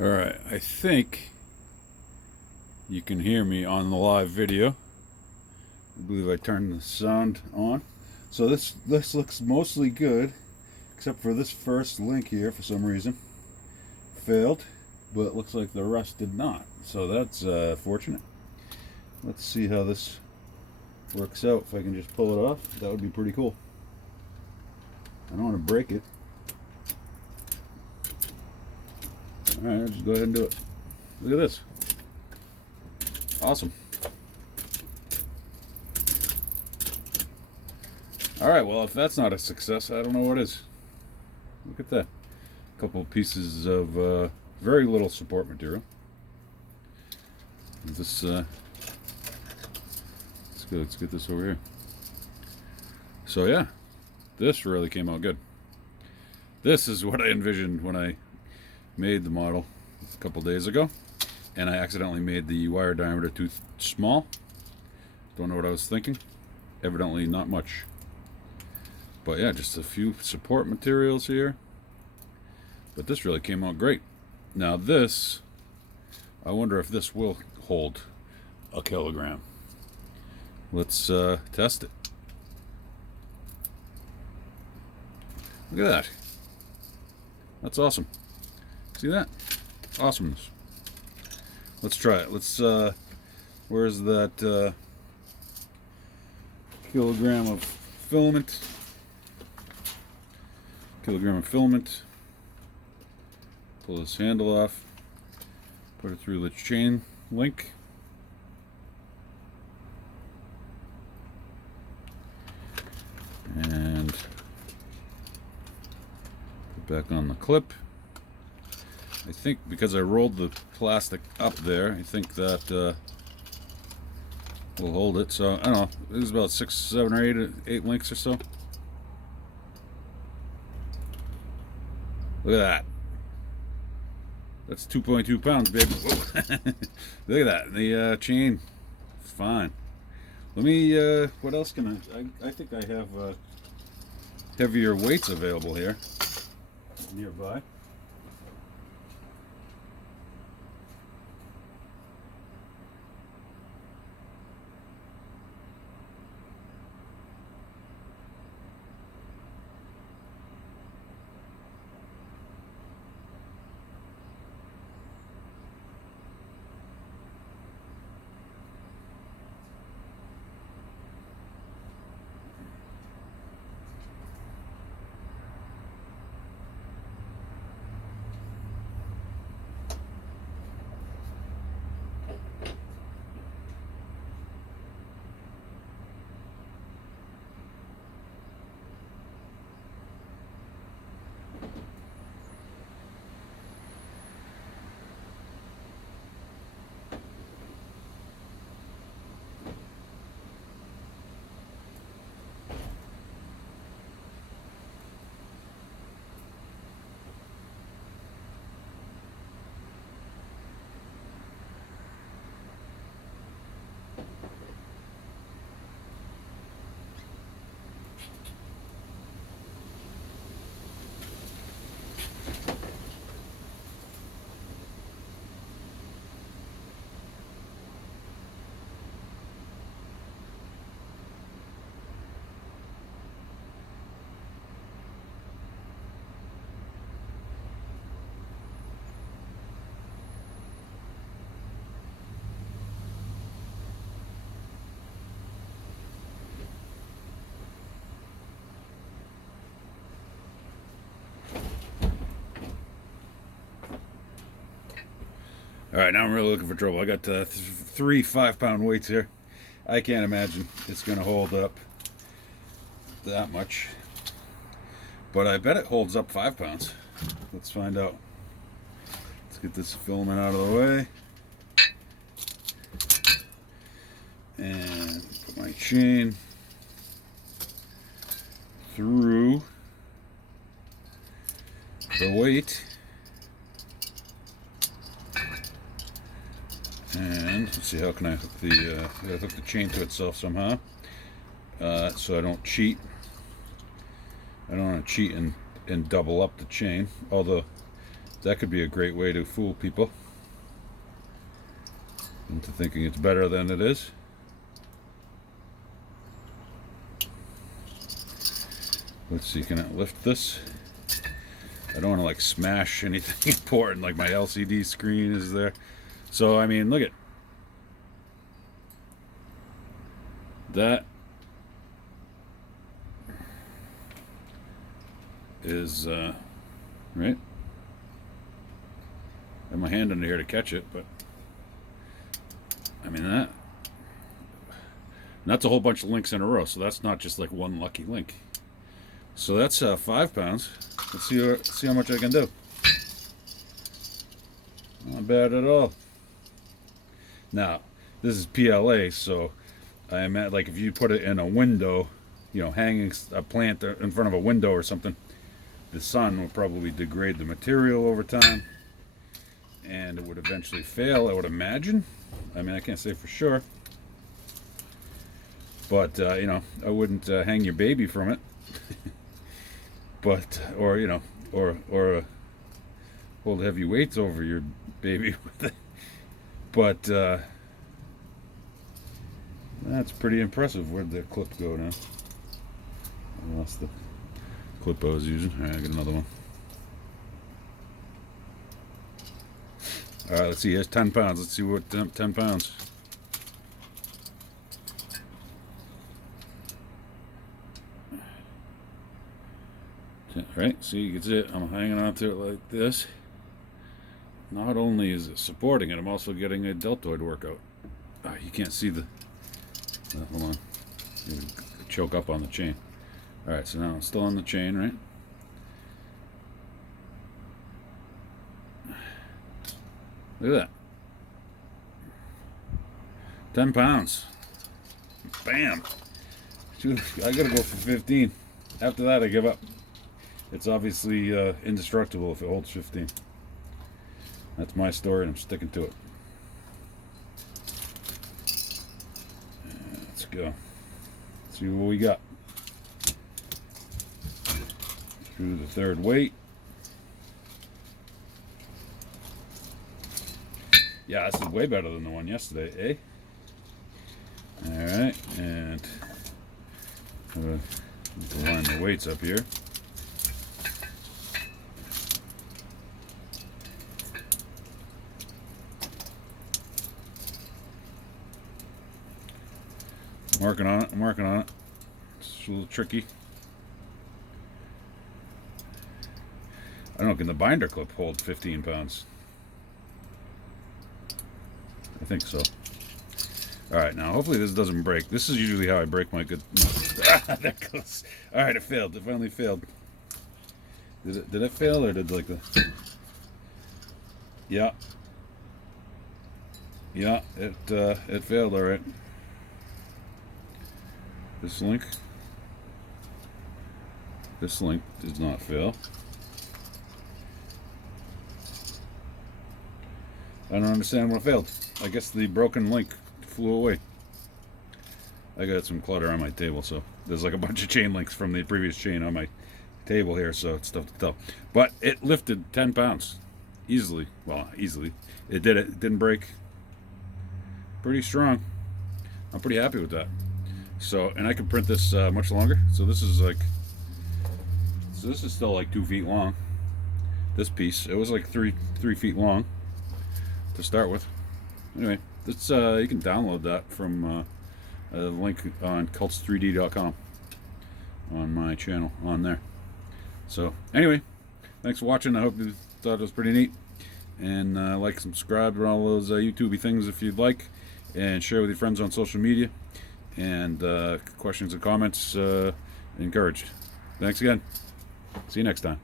Alright, I think you can hear me on the live video. I believe I turned the sound on. So this looks mostly good, except for this first link here for some reason. Failed, but it looks like the rest did not. So that's fortunate. Let's see how this works out. If I can just pull it off, that would be pretty cool. I don't want to break it. Alright, I'll just go ahead and do it. Look at this. Awesome. Alright, well, if that's not a success, I don't know what is. Look at that. A couple of pieces of very little support material. This, let's get this over here. So yeah, this really came out good. This is what I envisioned when I made the model a couple days ago, and I accidentally made the wire diameter too small. Don't know what I was thinking. Evidently not much. But yeah, just a few support materials here. But this really came out great. Now this, I wonder if this will hold a kilogram. Let's test it. Look at that. That's awesome. See that? Awesomeness. Let's try it. Let's, where's that kilogram of filament? Kilogram of filament. Pull this handle off. Put it through the chain link. And put back on the clip. I think because I rolled the plastic up there, I think that will hold it. So I don't know. This is about 6, 7, or 8 links or so. Look at that. That's 2.2 pounds, baby. Look at that. The chain. Fine. Let me, what else can I think I have heavier weights available here nearby. Alright, now I'm really looking for trouble. I got 3 5-pound weights here. I can't imagine it's going to hold up that much. But I bet it holds up 5 pounds. Let's find out. Let's get this filament out of the way. And put my chain through the weight. And let's see, how can I hook the chain to itself somehow, so I don't cheat. I don't want to cheat and double up the chain, although That could be a great way to fool people into thinking it's better than it is. Let's see, can I lift this? I don't want to like smash anything important, like my LCD screen is there. So I mean, look at that. Is right. I have my hand under here to catch it, but I mean that's a whole bunch of links in a row, so that's not just like one lucky link. So that's 5 pounds. Let's see how much I can do. Not bad at all. Now, this is PLA, so I'm at, like, if you put it in a window, you know, hanging a plant in front of a window or something, the sun will probably degrade the material over time, and it would eventually fail, I would imagine. I mean, I can't say for sure, but you know, I wouldn't hang your baby from it. But, or you know, or hold heavy weights over your baby with it. But that's pretty impressive. Where'd the clip go now? I lost the clip I was using. All right, I got another one. All right, let's see. Here's 10 pounds. Let's see what 10 pounds. Right, see, you can see it. I'm hanging on to it like this. Not only is it supporting it, I'm also getting a deltoid workout. Oh, you can't see the... hold on. You choke up on the chain. Alright, so now I'm still on the chain, right? Look at that. 10 pounds. Bam! I gotta go for 15. After that, I give up. It's obviously indestructible if it holds 15. That's my story, and I'm sticking to it. Let's go. Let's see what we got. Through the third weight. Yeah, this is way better than the one yesterday, eh? Alright, and I'm going to line the weights up here. I'm working on it. It's a little tricky. I don't know, can the binder clip hold 15 pounds? I think so. Alright, now hopefully this doesn't break. This is usually how I break my good... There goes. Alright, it failed. It finally failed. Did it fail, or did like the... Yeah. Yeah, it failed, alright. This link does not fail. I don't understand what failed. I guess the broken link flew away. I got some clutter on my table, so there's like a bunch of chain links from the previous chain on my table here, so it's tough to tell. But it lifted 10 pounds easily. Well, easily. It did it. It didn't break. Pretty strong. I'm pretty happy with that. So, and I can print this much longer. So this is like, so this is still like 2 feet long. This piece, it was like three feet long to start with. Anyway, this you can download that from a link on cults3d.com on my channel on there. So anyway, thanks for watching. I hope you thought it was pretty neat. And like, subscribe, and all those YouTubey things if you'd like, and share with your friends on social media. And questions and comments encouraged. Thanks again. See you next time.